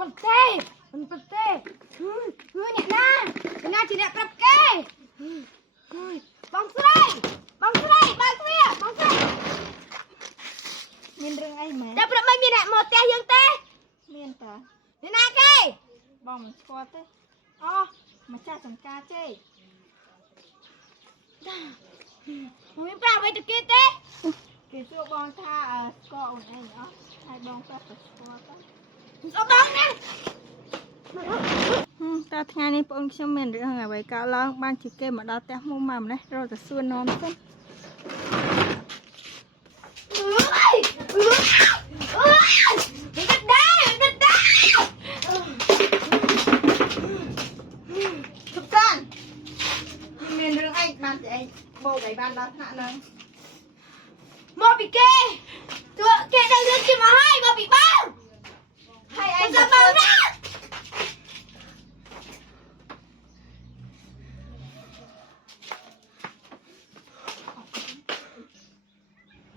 มันเต้เนี่ยน่าจีเนี่ยปรับแก้บองสไลมีเรื่องไอ้ไหมแต่ปรับไม่มีแหละหมดเตะยังเตะมีนตาเนี่ยน่าแก้บองมันสควอตเต้อ๋อมาจ้าสังกาเจ้มึงปรับไปตะกี้เต้เกี่ยวบองท่าก็อุ่นเองเนาะให้บองปรับสควอตเอาบองนะตาทางนี้ปองชั่วโมงเรื่องอะไรก้าวล้างบ้านชิคเก้มาดาวแต่มุมมั่มเลยเราจะส่วนนอนกันทุกท่านมีเรื่องไอ้บ้านไอ้โบไอ้บ้านดาวท่านึงมอปีเก้ตัวเก้ได้เรื่องที่มาให้มอปีบ้างให้ไอ้จะบ้างนะ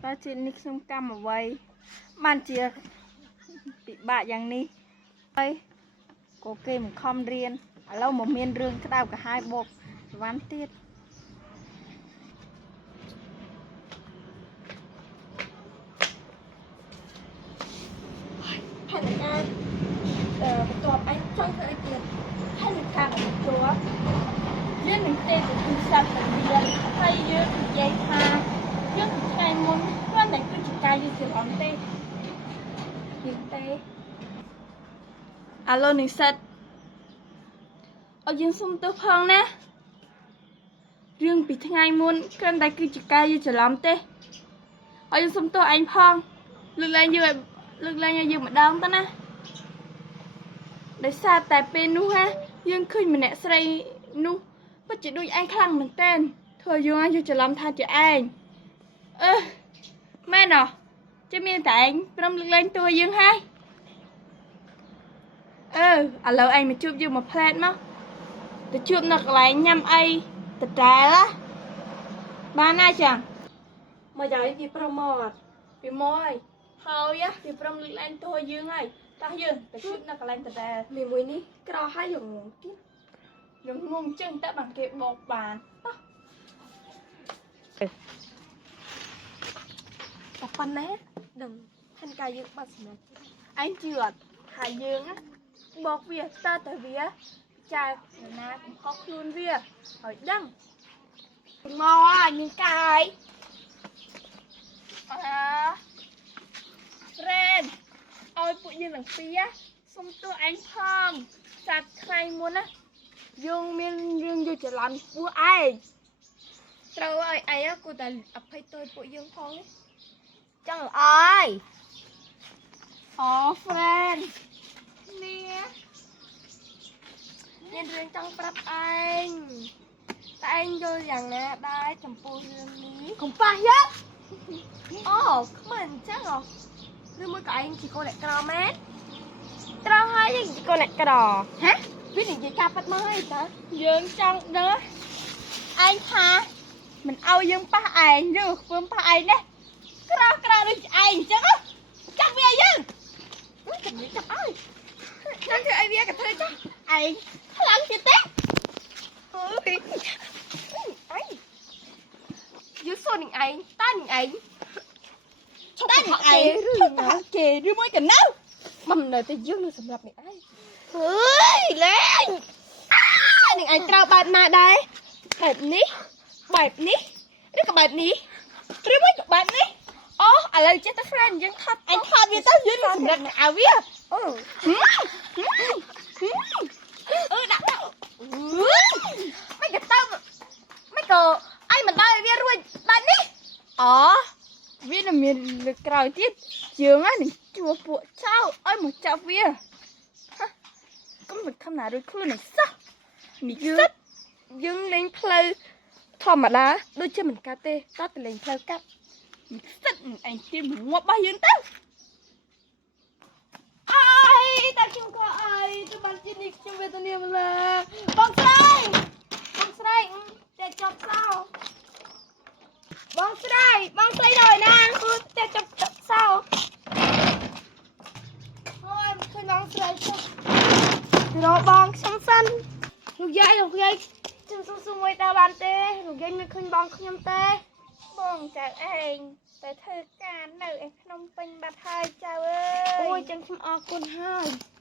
ตาจีนนี่ខ្ញុំកម្មអ្វីបានជាពិបាកយ៉ាងនេះហើយក៏គេមិនខំរៀនឥឡូវមកមានរឿងក្តៅក្រហាយបោកសវណ្ណទៀតផែនការបន្ទាប់អញចង់ធ្វើអីទៀតផែនការបន្ទាប់យើងនឹងទេទៅទីសាស្ត្ររៀនហើយយើងនិយាយថាយើងថ្ងៃមុនគាត់តែគឺជាការយល់ច្រឡំទេយើងទេអាឡូនិស្សិតអត់យើងសុំទោសផងណារឿងពីថ្ងៃមុនគ្រាន់តែគឺជាការយល់ច្រឡំទេអត់យើងសុំទោសឯងផងលើកឡើងយើងម្ដងទៅណាដោយសារតែពេលនោះហ่าយើងឃើញម្នាក់ស្រីនោះពិតជាដូចឯងខ្លាំងមែនតើធ្វើយើងយល់ច្រឡំថាជាឯងមែនអត់ចាំមានតែឯងព្រមលើកលែងតួយើងហើយឥឡូវឯងមកជួបយើងមកផ្លែតមកទៅជួបនៅកន្លែងញ៉ាំអីតដែលបានណាចឹងមកយ៉ាងនេះពីប្រមត់ពីមកហើយពីព្រមលើកលែងតួយើងហើយតោះយើងទៅជួបនៅកន្លែងតដែលមួយនេះក្រហើយយើងងងទៀតយើងងងចឹងតែបានគេបោកបានតោះប៉ុណ្ណេះដឹងផែនការយើងបាត់សម្រាប់ឯងជឿអត់ថាយើងបោកវាតើតែវាចាណាកំហុសខ្លួនវាហើយដឹងមកអញមានកាយរ៉េនឲ្យពួកយើងទាំងពីរសុំទោសឯងផងចាត់ថ្ងៃមុនណាយើងមានរឿងយល់ច្រឡំពួកឯងត្រូវឲ្យឯងគួរតែអភ័យទោសពួកយើងផងនេះចឹងអើយអូ friend នេះមានរឿងចង់ប្រាប់ឯងតែឯងយល់យ៉ាងណាដែរចំពោះរឿងនេះកុំប៉ះយកអូខ្មិនអញ្ចឹងហ៎ឬមួយក៏ឯងជាកូនអ្នកក្រមែនត្រូវហើយយើងជាកូនអ្នកក្រហ៎វានិយាយការប៉ាត់មកហើយតើយើងចង់ដឹងឯងថាមិនឲ្យយើងប៉ះឯងឬធ្វើប៉ះឯងនេះក្រដូចឯងអញ្ចឹងចាប់វាយើងចាប់ឲ្យខ្ញុំធ្វើឲ្យវាក៏ធ្វើចាស់ឯងខ្លាំងទៀតទេអើយយូសូននឹងឯងតើនឹងឯងឈប់នឹងឯងគេឬមួយក៏នៅមិននៅតែយើងនៅសម្រាប់នឹងឯងអើយលេងតែនឹងឯងត្រូវបែបណាដែរបែបនេះឬក៏បែបនេះឬមួយក៏បែបនេះអូឥឡូវចេះតែ friend យើងថតអញថតវាទៅយើងសម្រាប់នឹងឲ្យវាដាក់មិនក៏ទៅមិនក៏អញមិនដល់វារួចបែបនេះអូវានឹងមានលើកក្រោយទៀតយើងនឹងជួពួកចៅឲ្យមកចាប់វាកុំមិនខំណារួចខ្លួននឹងសោះនេះយើងលេងផ្លូវធម្មតាដូចជាមិនកាត់ទេតើទៅលេងផ្លូវកាត់សិតឯងទៀមងាប់របស់យើងទៅអើយតែខ្ញុំក៏អើយទៅបានជានេះខ្ញុំវេទនាម្ល៉េះបងស្រីតែចប់សោបងស្រីដល់ណាគឺតែចប់សោអូយឃើញបងស្រី รอบองช่างสั้นลูกใหญ่ฉันสู้มวยตาบานเต้ลูกใหญ่ไม่ขึ้นบองขึ้นเต้บองจากเองแต่เธอการหนูเองขนมเป็นบาทไทยเจ้าเอ้ยโอ้ยจังคิมออกคนให้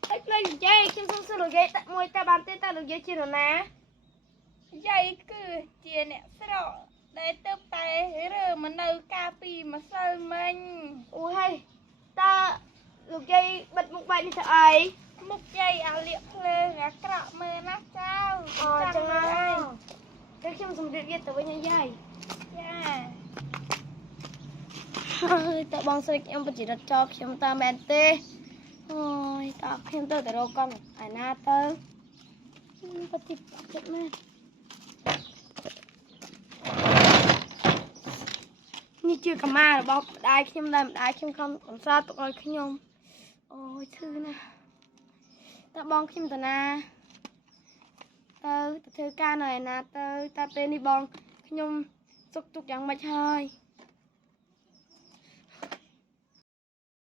ไอ้เลยลูกใหญ่ฉันสู้ลูกใหญ่แต่มวยตาบานเต้แต่ลูกใหญ่จีนนะใหญ่คือเจียเนี่ยสระได้เติบไปเรือมันเอากาปีมาเซอร์มันโอ้ยตาลูกใหญ่บัดมุกใบนี่เธอไอมุกใหญ่เอาเลี้ยเพลงกระมือนะเจ้าอ๋อจังเลยเด็กชิมสมเด็จเยอะแต่ว่าใหญ่ย่าแต่บางสิ่งยังเป็นจิตจอกชิมตาแมนเต้โอ้ยตาชิมเตอแต่เราก่อนไอ้หน้าเตอปฏิบัติเจ็บแม่นี่ชื่อกมาบอกได้ชิมได้ชิมคำผมซาตัวขยมโอ้ยชื่อนะตาบองชิมตัวนาเตอเธอการหน่อยนะเตอตาเป็นนี่บองขยมสุกอย่างไม่ใช่